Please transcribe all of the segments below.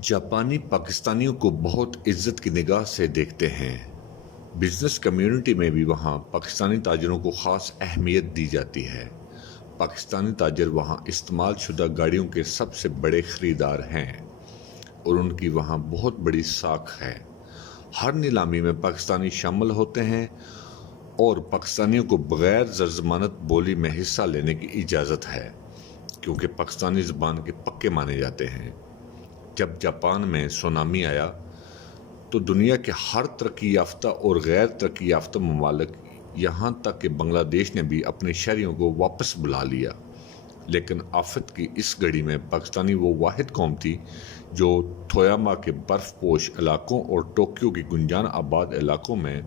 जापानी पाकिस्तानियों को बहुत इज्जत की निगाह से देखते हैं। बिजनेस कम्युनिटी में भी वहाँ पाकिस्तानी ताजरों को ख़ास अहमियत दी जाती है। पाकिस्तानी ताजर वहाँ इस्तेमाल शुदा गाड़ियों के सबसे बड़े ख़रीदार हैं और उनकी वहाँ बहुत बड़ी साख है। हर नीलामी में पाकिस्तानी शामिल होते हैं और पाकिस्तानियों को बग़ैर ज़मानत बोली में हिस्सा लेने की इजाज़त है, क्योंकि पाकिस्तानी ज़बान के पक्के माने जाते हैं। जब जापान में सुनामी आया तो दुनिया के हर तरक्की याफ्ता और गैर तरक्की याफ्ता ममालिक, यहाँ तक कि बांग्लादेश ने भी अपने शहरियों को वापस बुला लिया। लेकिन आफत की इस घड़ी में पाकिस्तानी वो वाहिद कौम थी जो थोयामा के बर्फ़पोश इलाकों और टोक्यो की गुंजान आबाद इलाकों में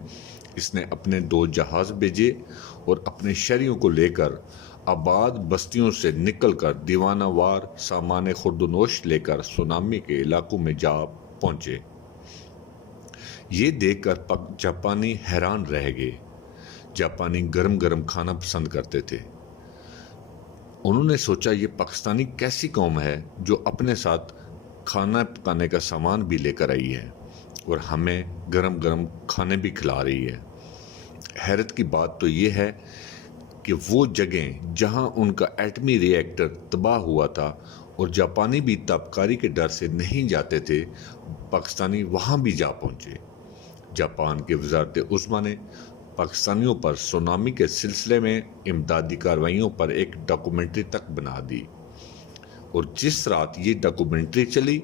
इसने अपने 2 जहाज़ भेजे और अपने शहरियों को लेकर आबाद बस्तियों से निकलकर दीवानावार सामान खुर्दनोश लेकर सुनामी के इलाकों में जा पहुंचे। ये देखकर जापानी हैरान रह गए। जापानी गरम गरम खाना पसंद करते थे। उन्होंने सोचा, ये पाकिस्तानी कैसी कौम है जो अपने साथ खाना पकाने का सामान भी लेकर आई है और हमें गरम गरम खाने भी खिला रही है। हैरत की बात तो ये है कि वो जगह जहां उनका एटमी रिएक्टर तबाह हुआ था और जापानी भी ताबकारी के डर से नहीं जाते थे, पाकिस्तानी वहां भी जा पहुंचे। जापान के वज़ारत उज़्मा ने पाकिस्तानियों पर सुनामी के सिलसिले में इमदादी कार्रवाइयों पर एक डॉक्यूमेंट्री तक बना दी और जिस रात ये डॉक्यूमेंट्री चली,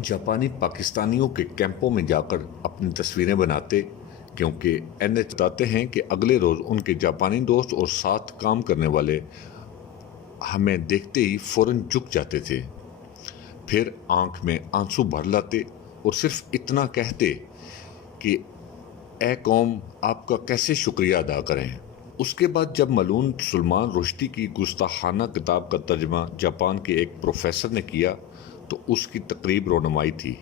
जापानी पाकिस्तानियों के कैंपों में जाकर अपनी तस्वीरें बनाते, क्योंकि एनएच बताते हैं कि अगले रोज़ उनके जापानी दोस्त और साथ काम करने वाले हमें देखते ही फ़ौरन झुक जाते थे, फिर आंख में आंसू भर लाते और सिर्फ इतना कहते कि ए कौम, आपका कैसे शुक्रिया अदा करें। उसके बाद जब मलून सलमान रुश्दी की गुस्ताखाना किताब का तर्जमा जापान के एक प्रोफेसर ने किया तो उसकी तकरीब रोनुमाई थी।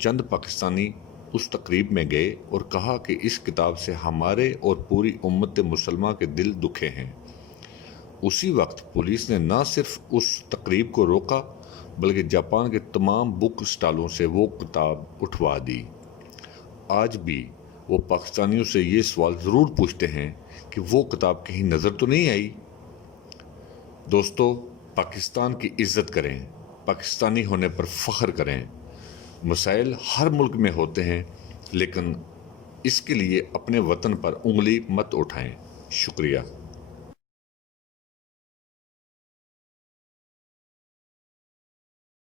चंद पाकिस्तानी उस तकरीब में गए और कहा कि इस किताब से हमारे और पूरी उम्मत मुसलमान के दिल दुखे हैं। उसी वक्त पुलिस ने न सिर्फ उस तकरीब को रोका बल्कि जापान के तमाम बुक स्टॉलों से वो किताब उठवा दी। आज भी वो पाकिस्तानियों से ये सवाल ज़रूर पूछते हैं कि वो किताब कहीं नज़र तो नहीं आई। दोस्तों, पाकिस्तान की इज़्ज़त करें, पाकिस्तानी होने पर फ़ख्र करें। मसाइल हर मुल्क में होते हैं, लेकिन इसके लिए अपने वतन पर उंगली मत उठाएं। शुक्रिया।